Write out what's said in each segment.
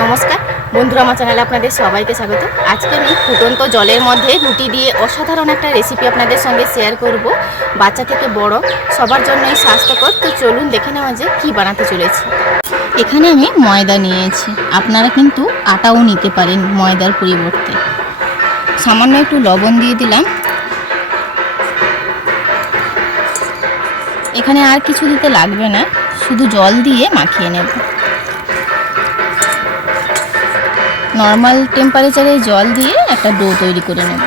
নমস্কার বন্ধুরা, আমার চ্যানেলে আপনাদের সবাইকে স্বাগত। আজকে আমি ফুটন্ত জলের মধ্যে রুটি দিয়ে অসাধারণ একটা রেসিপি আপনাদের সঙ্গে শেয়ার করব। বাচ্চা থেকে বড় সবার জন্যই স্বাস্থ্যকর। তো চলুন দেখে নেওয়া যায় কী বানাতে চলেছি। এখানে আমি ময়দা নিয়েছি, আপনারা কিন্তু আটাও নিতে পারেন ময়দার পরিবর্তে। সামান্য একটু লবণ দিয়ে দিলাম। এখানে আর কিছু দিতে লাগবে না, শুধু জল দিয়ে মাখিয়ে নেব। নর্মাল টেম্পারেচারে জল দিয়ে একটা ডো তৈরি করে নেব।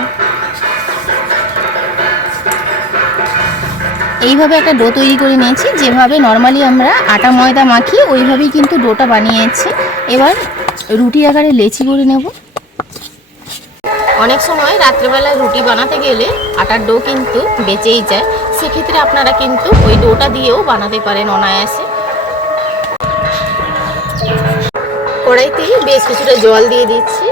এইভাবে একটা ডো তৈরি করে নিয়েছি, যেভাবে নর্মালি আমরা আটা ময়দা মাখি ওইভাবেই কিন্তু ডোটা বানিয়েছি। এবার রুটি আকারে লেচি করে নেব। অনেক সময় রাত্রেবেলায় রুটি বানাতে গেলে আটার ডো কিন্তু বেঁচেই যায়, সেক্ষেত্রে আপনারা কিন্তু ওই ডোটা দিয়েও বানাতে পারেন অনায়াসে। কড়াইতে বেশ কিছুটা জল দিয়ে দিচ্ছি।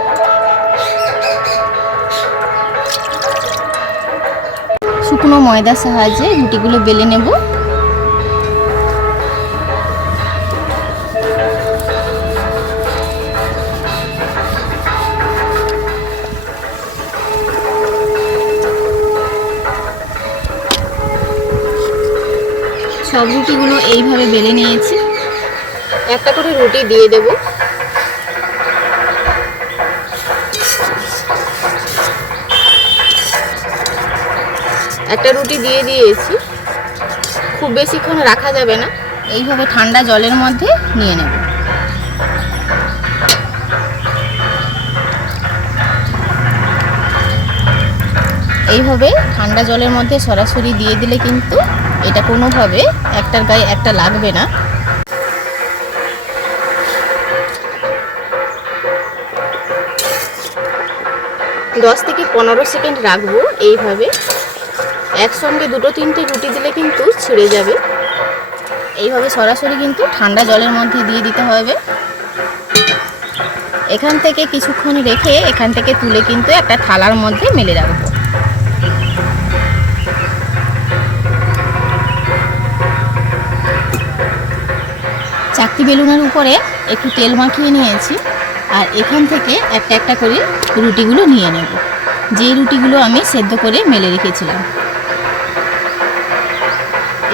শুকনো ময়দার সাহায্যে রুটিগুলো বেলে নেব। সব রুটিগুলো এইভাবে বেলে নিয়েছি। একটা করে রুটি দিয়ে দেব। একটা রুটি দিয়ে দিয়েছি। খুব বেশিক্ষণ রাখা যাবে না, এইভাবে ঠান্ডা জলের মধ্যে নিয়ে নেব। এইভাবে ঠান্ডা জলের মধ্যে সরাসরি দিয়ে দিলে কিন্তু এটা কোনোভাবে একটার গায়ে একটা লাগবে না। দশ থেকে 15 সেকেন্ড রাখবো। এইভাবে একসঙ্গে দুটো তিনটে রুটি দিলে কিন্তু ছিঁড়ে যাবে। এইভাবে সরাসরি কিন্তু ঠান্ডা জলের মধ্যে দিয়ে দিতে হবে। এখান থেকে কিছুক্ষণ রেখে এখান থেকে তুলে কিন্তু একটা থালার মধ্যে মেলে রাখবো। চাকতি বেলুনের উপরে একটু তেল মাখিয়ে নিয়েছি, আর এখান থেকে একটা একটা করে রুটিগুলো নিয়ে নেব, যেই রুটিগুলো আমি সেদ্ধ করে মেলে রেখেছিলাম।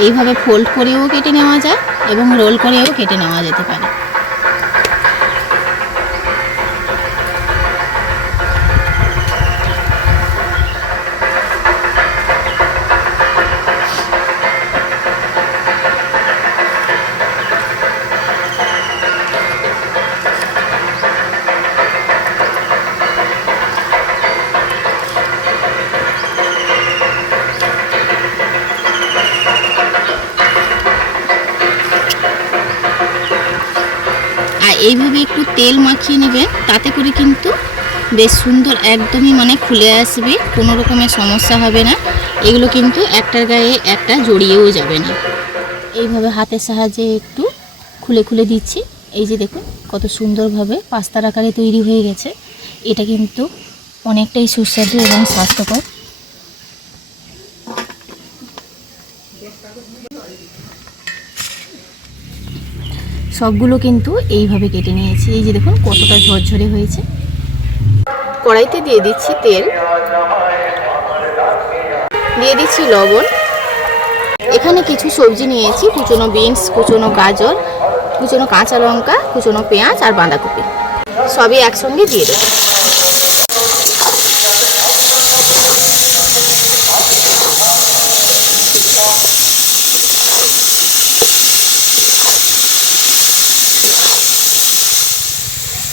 এইভাবে ফোল্ড করেও কেটে নেওয়া যায় এবং রোল করেও কেটে নেওয়া যেতে পারে। এইভাবে একটু তেল মাখিয়ে নেবেন, তাতে করে কিন্তু বেশ সুন্দর একদমই খুলে আসবে, কোনো রকমের সমস্যা হবে না। এগুলো কিন্তু একটার গায়ে একটা জড়িয়েও যাবে না। এইভাবে হাতের সাহায্যে একটু খুলে খুলে দিচ্ছি। এই যে দেখুন কত সুন্দরভাবে পাস্তার আকারে তৈরি হয়ে গেছে। এটা কিন্তু অনেকটাই সুস্বাদু এবং স্বাস্থ্যকর। সবগুলো কিন্তু এইভাবে কেটে নিয়েছি। এই যে দেখুন কতটা ঝরঝরে হয়েছে। কড়াইতে দিয়ে দিচ্ছি তেল, দিয়ে দিচ্ছি লবণ। এখানে কিছু সবজি নিয়েছি, কুচনো বিনস, কুচনো গাজর, কুচনো কাঁচা লঙ্কা, কুচনো পেঁয়াজ আর বাঁধাকপি, সবই একসঙ্গে দিয়ে দেবো।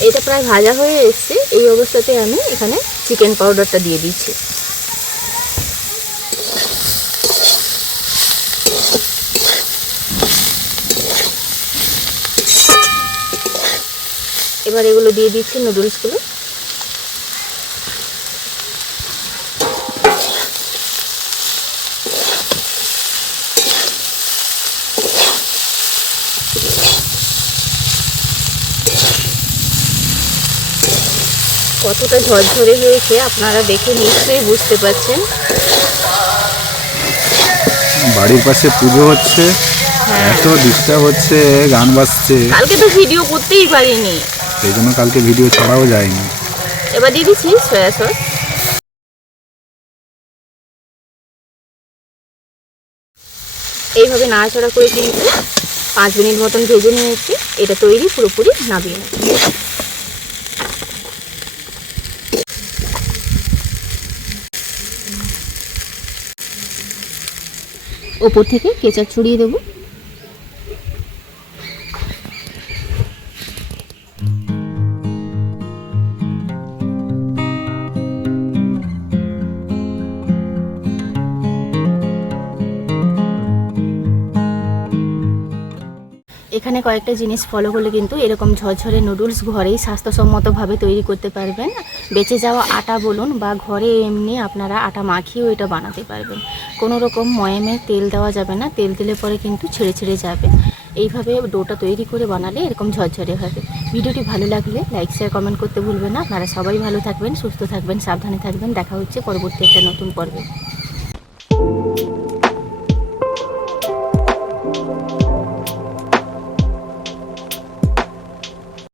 এটা প্রায় ভাজা হয়ে এসছে। এই অবস্থাতে আমি এখানে চিকেন পাউডারটা দিয়ে দিচ্ছি। এবার এগুলো দিয়ে দিচ্ছি নুডলসগুলো। কতটা ঝরঝরে হয়েছে আপনারা দেখে নিশ্চয়ই বুঝতে পারছেন। বাড়ির পাশে পুজো হচ্ছে। এত ডিস্টার্ব হচ্ছে, গান বাজছে, কালকে তো ভিডিও করতেই পারিনি, সেই জন্য কালকে ভিডিও ছাড়াও যায়নি। এবার দিয়ে দিচ্ছি সয়া সস। এইভাবে নাড়াচাড়া করে কিন্তু 5 মিনিট মতন ভেজে নিয়েছি। এটা তৈরি, পুরোপুরি নামিয়ে নেব। ওপর থেকে কেচাপ ছড়িয়ে দেবো। এখানে কয়েকটা জিনিস ফলো করলে কিন্তু এরকম ঝরঝরে নুডলস ঘরেই স্বাস্থ্যসম্মতভাবে তৈরি করতে পারবেন। বেঁচে যাওয়া আটা বলুন বা ঘরে এমনি আপনারা আটা মাখিয়েও এটা বানাতে পারবেন। কোনো রকম ময়ামে তেল দেওয়া যাবে না, তেল দিলে পরে কিন্তু ছেড়ে ছেড়ে যাবে। এইভাবে ডোটা তৈরি করে বানালে এরকম ঝরঝরে হবে। ভিডিওটি ভালো লাগলে লাইক শেয়ার কমেন্ট করতে ভুলবেন না। আপনারা সবাই ভালো থাকবেন, সুস্থ থাকবেন, সাবধানে থাকবেন। দেখা হচ্ছে পরবর্তী একটা নতুন পর্বে।